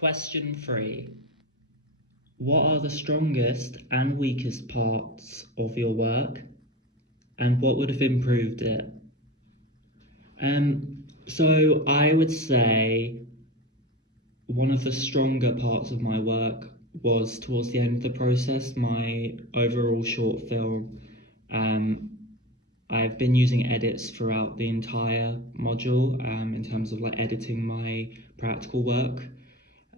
Question 3. What are the strongest and weakest parts of your work, and what would have improved it? So I would say one of the stronger parts of my work was towards the end of the process, my overall short film. I've been using edits throughout the entire module in terms of like editing my practical work.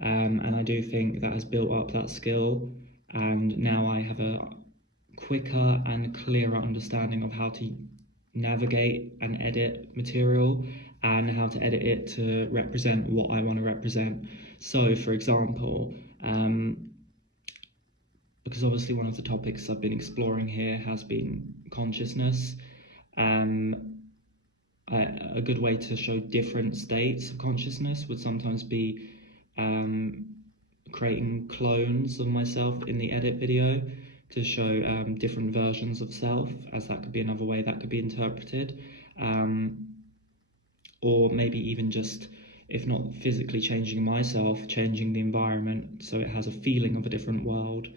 And I do think that has built up that skill, and now I have a quicker and clearer understanding of how to navigate and edit material and how to edit it to represent what I want to represent. So, for example, because obviously one of the topics I've been exploring here has been consciousness. A good way to show different states of consciousness would sometimes be creating clones of myself in the edit video to show different versions of self, as that could be another way that could be interpreted. Or maybe even just, if not physically changing myself, changing the environment so it has a feeling of a different world,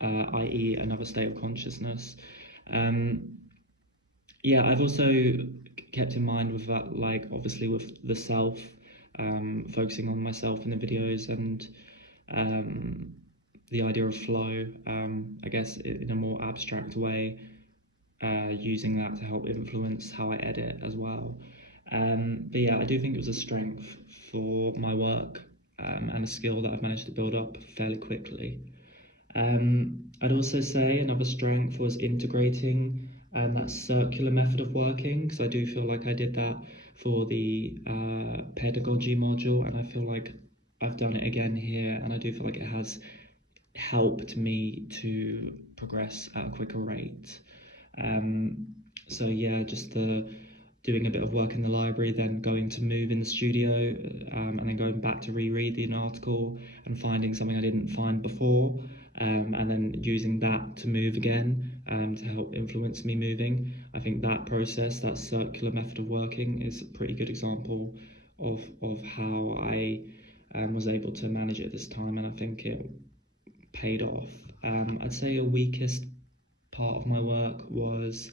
i.e. another state of consciousness. Yeah, I've also kept in mind with that, like obviously with the self, focusing on myself in the videos, and the idea of flow, I guess in a more abstract way, using that to help influence how I edit as well. But yeah, I do think it was a strength for my work, and a skill that I've managed to build up fairly quickly. I'd also say another strength was integrating that circular method of working, because I do feel like I did that for the pedagogy module, and I feel like I've done it again here, and I do feel like it has helped me to progress at a quicker rate. So yeah, just doing a bit of work in the library, then going to move in the studio, and then going back to reread the article and finding something I didn't find before, and then using that to move again, to help influence me moving. I think that process, that circular method of working, is a pretty good example of how I was able to manage it this time, and I think it paid off. I'd say a weakest part of my work was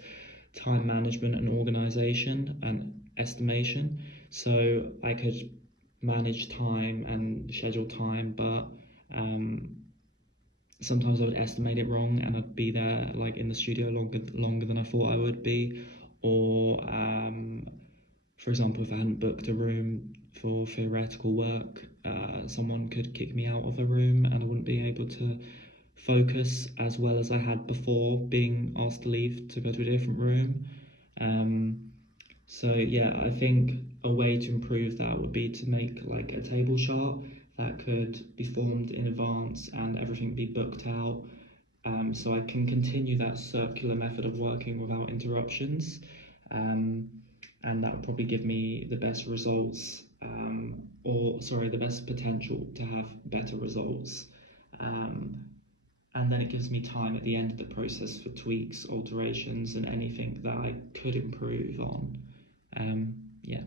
time management and organisation and estimation. So I could manage time and schedule time, but sometimes I would estimate it wrong, and I'd be there like in the studio longer than I thought I would be. Or for example, if I hadn't booked a room for theoretical work, someone could kick me out of a room and I wouldn't be able to focus as well as I had before being asked to leave to go to a different room. So yeah, I think a way to improve that would be to make like a table chart that could be formed in advance and everything be booked out, so I can continue that circular method of working without interruptions, and that would probably give me the best results, the best potential to have better results. And then it gives me time at the end of the process for tweaks, alterations, and anything that I could improve on. Yeah.